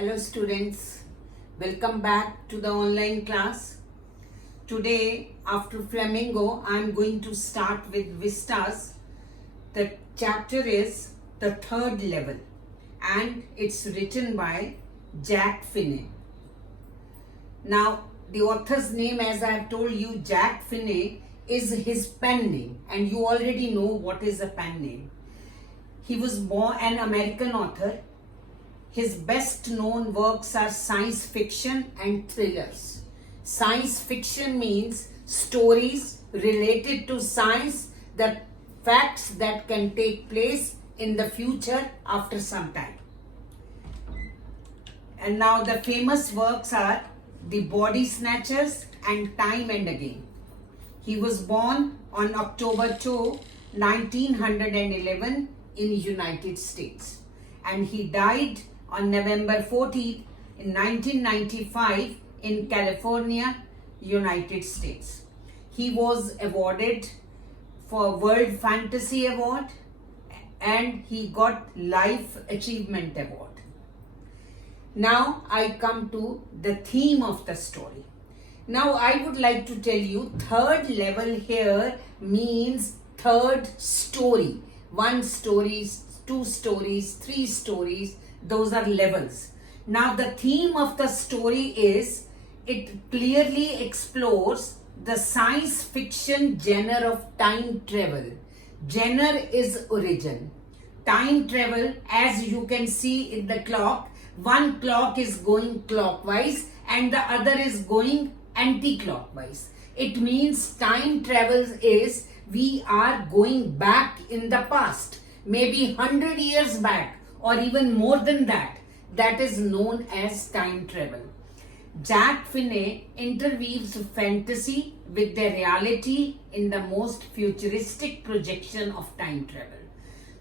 Hello students, welcome back to the online class. Today after Flamingo I am going to start with Vistas. The chapter is the third level and it's written by Jack Finney. Now the author's name, as I have told you, Jack Finney, is his pen name, and you already know what is a pen name. He was born an American author. His best known works are science fiction and thrillers. Science fiction means stories related to science, the facts that can take place in the future after some time. And now the famous works are The Body Snatchers and Time and Again. He was born on October 2, 1911 in United States, and he died on November 14 in 1995 in California, United States. He was awarded for World Fantasy Award and he got Life Achievement Award. Now I come to the theme of the story. Now I would like to tell you, third level here means third story. One story, two stories, three stories, those are levels. Now the theme of the story is, it clearly explores the science fiction genre of time travel. Genre is origin. Time travel, as you can see in the clock, one clock is going clockwise and the other is going anti-clockwise. It means time travel is we are going back in the past, maybe 100 years back or even more than that. That is known as time travel. Jack Finney interweaves fantasy with the reality in the most futuristic projection of time travel.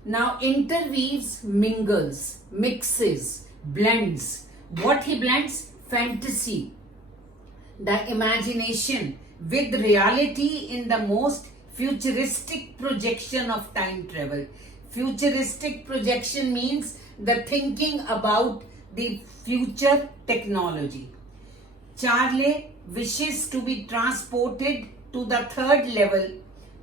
Now interweaves, mingles, mixes, blends. What he blends? Fantasy, the imagination, with reality in the most futuristic projection of time travel. Futuristic projection means the thinking about the future technology. Charlie wishes to be transported to the third level,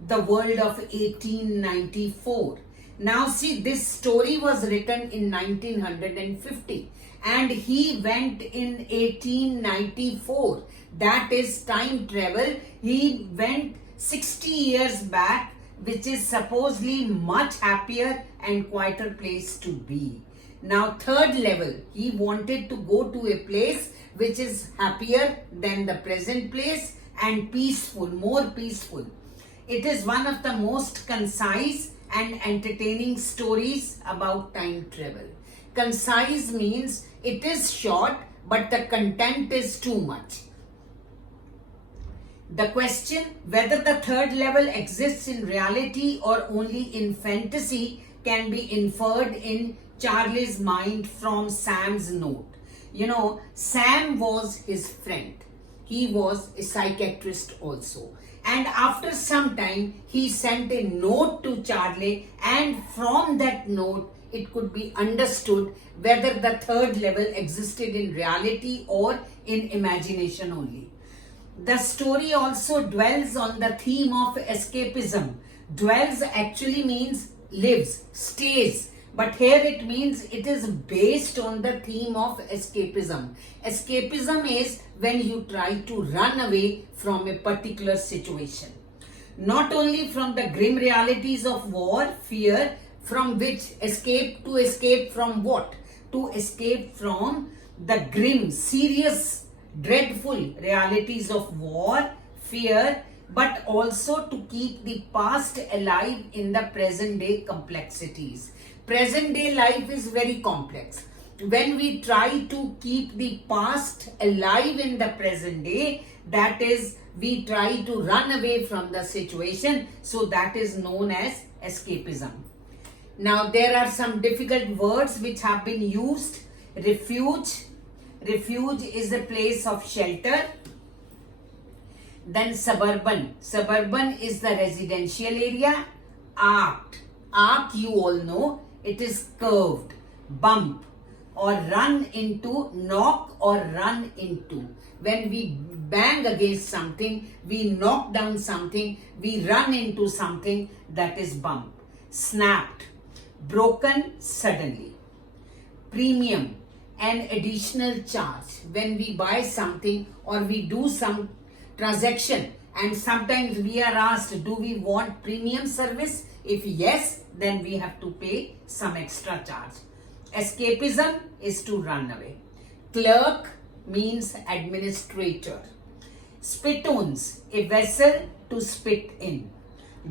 the world of 1894. Now see, this story was written in 1950 and he went in 1894. That is time travel. He went 60 years back, which is supposedly much happier and quieter place to be. Now third level, he wanted to go to a place which is happier than the present place and peaceful, more peaceful. It is one of the most concise and entertaining stories about time travel. Concise means it is short but the content is too much. The question whether the third level exists in reality or only in fantasy can be inferred in Charlie's mind from Sam's note. You know, Sam was his friend. He was a psychiatrist also. And after some time, he sent a note to Charlie, and from that note, it could be understood whether the third level existed in reality or in imagination only. The story also dwells on the theme of escapism. Dwells actually means lives, stays. But here it means it is based on the theme of escapism. Escapism is when you try to run away from a particular situation. Not only from the grim realities of war, fear, from which escape from what? To escape from the grim, serious, dreadful realities of war, fear, but also to keep the past alive in the present day complexities. Present day life is very complex. When we try to keep the past alive in the present day, that is, we try to run away from the situation, so that is known as escapism. Now there are some difficult words which have been used. Refuge. Refuge is a place of shelter. Then suburban. Suburban is the residential area. Arc. Arc, you all know, it is curved. Bump. or run into, knock or run into. When we bang against something, we knock down something, we run into something, that is bump. Snapped, broken suddenly. Premium, an additional charge. When we buy something or we do some transaction, and sometimes we are asked, do we want premium service? If yes, then we have to pay some extra charge. Escapism is to run away. Clerk means administrator. Spittoons, a vessel to spit in.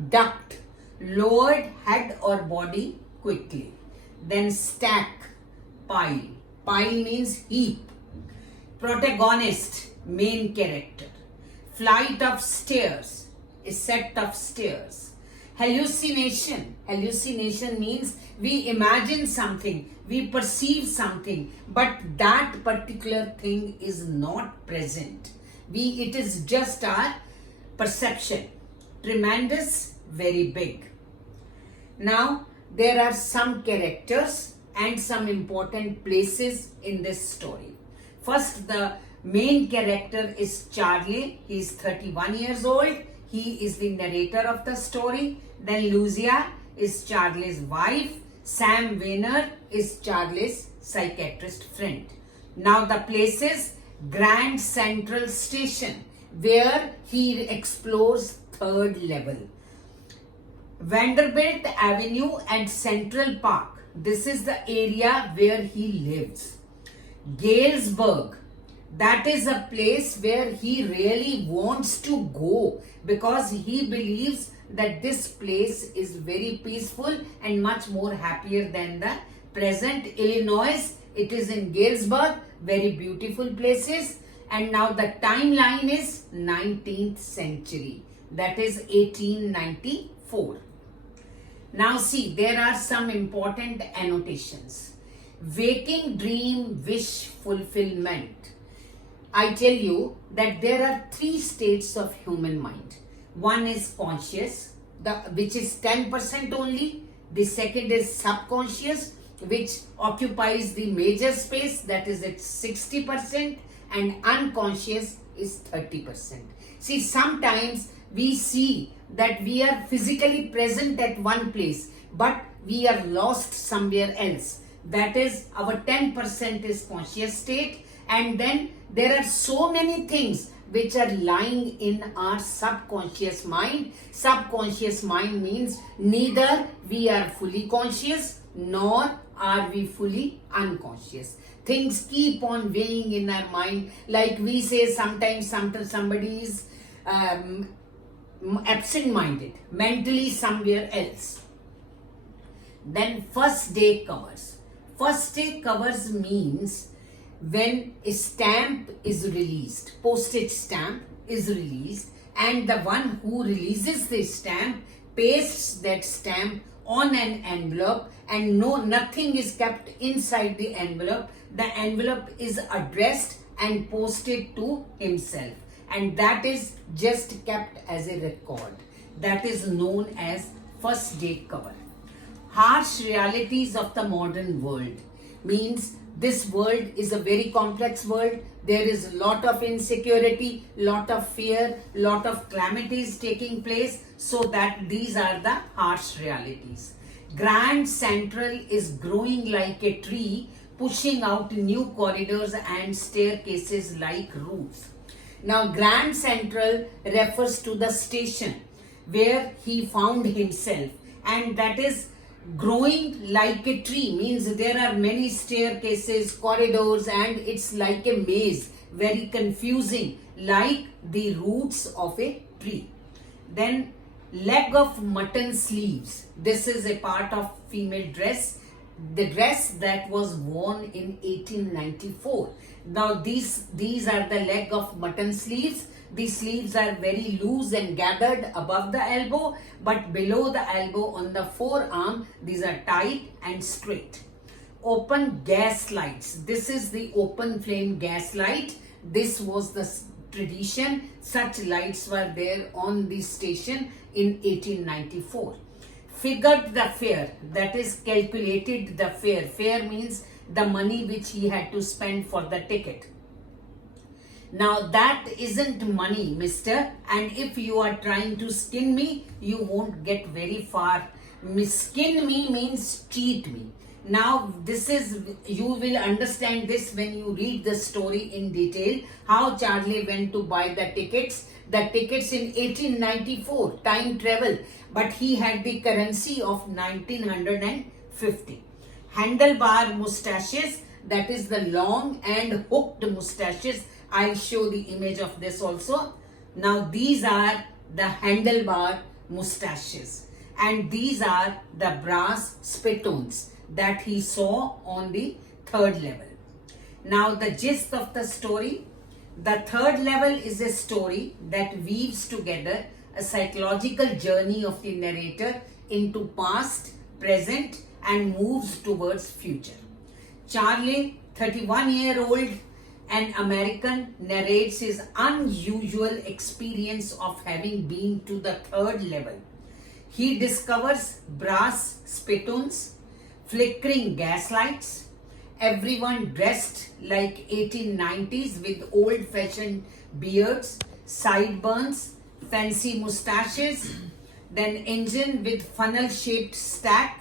Duct, lowered head or body quickly. Then stack, pile. Pile means heap. Protagonist, main character. Flight of stairs, a set of stairs. Hallucination. Hallucination means we imagine something, we perceive something, but that particular thing is not present. It is just our perception. Tremendous, very big. Now, there are some characters and some important places in this story. First, the main character is Charlie. He is 31 years old. He is the narrator of the story. Then Lucia is Charlie's wife. Sam Weiner is Charlie's psychiatrist friend. Now the places: Grand Central Station, where he explores third level. Vanderbilt Avenue and Central Park. This is the area where he lives. Galesburg. That is a place where he really wants to go because he believes that this place is very peaceful and much more happier than the present Illinois. It is in Galesburg, very beautiful places. And now the timeline is 19th century, that is 1894. Now see, there are some important annotations. Waking dream wish fulfillment. I tell you that there are three states of human mind. One is conscious, which is 10% only. The second is subconscious, which occupies the major space, that is at 60%, and unconscious is 30%. See, sometimes we see that we are physically present at one place, but we are lost somewhere else. That is, our 10% is conscious state, and then there are so many things which are lying in our subconscious mind. Subconscious mind means neither we are fully conscious nor are we fully unconscious. Things keep on weighing in our mind. Like we say sometimes somebody is absent-minded, mentally somewhere else. Then first day covers. First day covers means when a stamp is released, postage stamp is released, and the one who releases the stamp pastes that stamp on an envelope, and nothing is kept inside the envelope. The envelope is addressed and posted to himself, and that is just kept as a record. That is known as first day cover. Harsh realities of the modern world means this world is a very complex world. There is a lot of insecurity, lot of fear, lot of calamities taking place, so that these are the harsh realities. Grand Central is growing like a tree, pushing out new corridors and staircases like roots. Now, Grand Central refers to the station where he found himself, and that is growing like a tree means there are many staircases, corridors, and it's like a maze, very confusing, like the roots of a tree. Then leg of mutton sleeves. This is a part of female dress, the dress that was worn in 1894. Now these are the leg of mutton sleeves. The sleeves are very loose and gathered above the elbow, but below the elbow on the forearm, these are tight and straight. Open gas lights. This is the open flame gas light. This was the tradition. Such lights were there on the station in 1894. Figured the fare, that is calculated the fare. Fare means the money which he had to spend for the ticket. Now that isn't money, mister, and if you are trying to skin me, you won't get very far. Skin me means cheat me. Now this is, you will understand this when you read the story in detail, how Charlie went to buy the tickets in 1894, time travel, but he had the currency of 1950. Handlebar mustaches, that is the long and hooked mustaches. I'll show the image of this also. Now these are the handlebar mustaches, and these are the brass spittoons that he saw on the third level. Now the gist of the story: the third level is a story that weaves together a psychological journey of the narrator into past, present, and moves towards future. Charlie, 31-year-old, an American, narrates his unusual experience of having been to the third level. He discovers brass spittoons, flickering gaslights, everyone dressed like 1890s with old-fashioned beards, sideburns, fancy mustaches, then engine with funnel-shaped stack,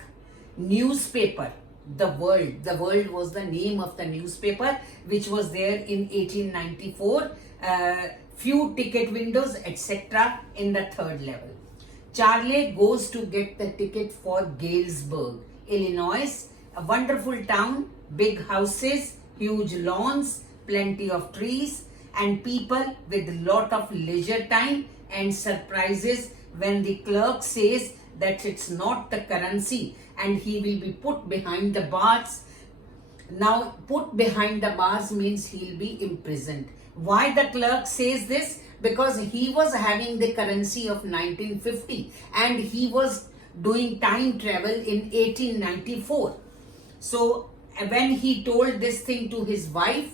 newspaper, The World. The World was the name of the newspaper which was there in 1894. Few ticket windows, etc. in the third level. Charlie goes to get the ticket for Galesburg, Illinois, a wonderful town, big houses, huge lawns, plenty of trees, and people with lot of leisure time, and surprises when the clerk says that it's not the currency and he will be put behind the bars. Now, put behind the bars means he'll be imprisoned. Why the clerk says this? Because he was having the currency of 1950 and he was doing time travel in 1894. So when he told this thing to his wife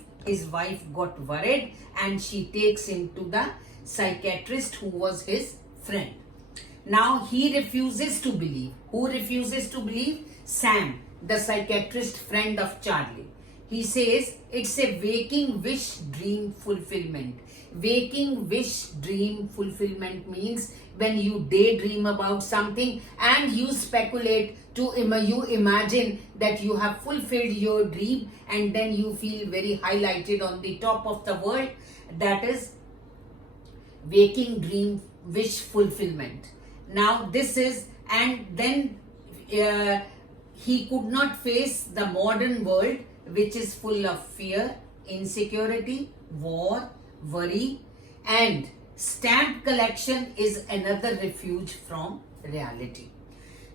got worried and she takes him to the psychiatrist who was his friend. Now he refuses to believe. Who refuses to believe? Sam, the psychiatrist friend of Charlie. He says it's a waking wish dream fulfillment. Waking wish dream fulfillment means when you daydream about something and you speculate to you imagine that you have fulfilled your dream and then you feel very highlighted on the top of the world. That is waking dream wish fulfillment. Now this is, and then he could not face the modern world which is full of fear, insecurity, war, worry, and stamp collection is another refuge from reality.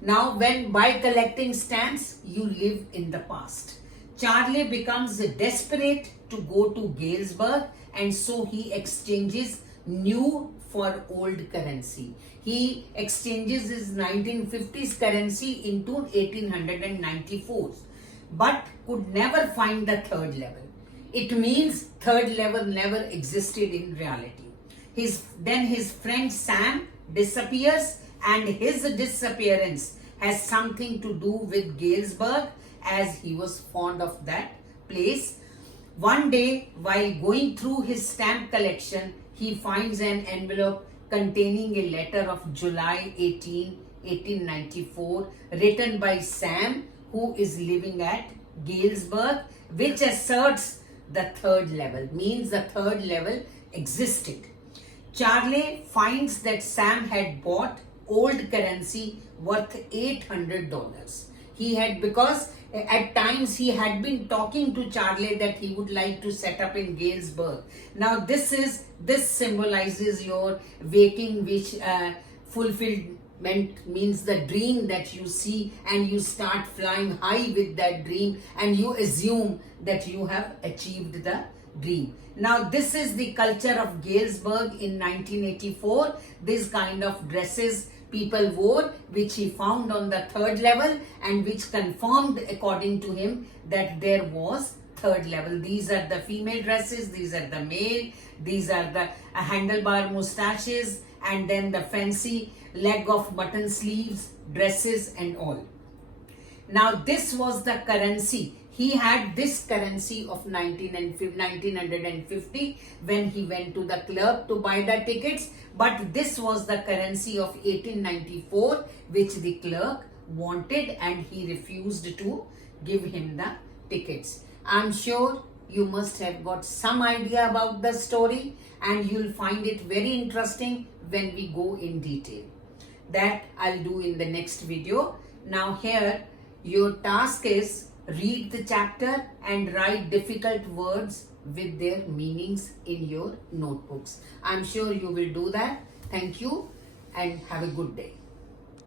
Now by collecting stamps, you live in the past. Charlie becomes desperate to go to Galesburg, and so he exchanges new for old currency. He exchanges his 1950s currency into 1894, but could never find the third level. It means third level never existed in reality. Then his friend Sam disappears, and his disappearance has something to do with Galesburg, as he was fond of that place. One day, while going through his stamp collection, he finds an envelope containing a letter of July 18, 1894, written by Sam, who is living at Galesburg, which asserts the third level, means the third level existed. Charlie finds that Sam had bought old currency worth $800. He had, because at times he had been talking to Charlie that he would like to set up in Galesburg. Now this symbolizes your waking wish fulfillment, means the dream that you see and you start flying high with that dream and you assume that you have achieved the dream. Now this is the culture of Galesburg in 1984. This kind of dresses people wore, which he found on the third level and which confirmed according to him that there was third level. These are the female dresses, these are the male, these are the handlebar mustaches, and then the fancy leg of button sleeves, dresses and all. Now this was the currency he had this currency of 1950 when he went to the club to buy the tickets, but this was the currency of 1894 which the clerk wanted and he refused to give him the tickets. I'm sure you must have got some idea about the story and you'll find it very interesting when we go in detail. That I'll do in the next video. Now here your task is read the chapter and write difficult words with their meanings in your notebooks. I'm sure you will do that. Thank you and have a good day.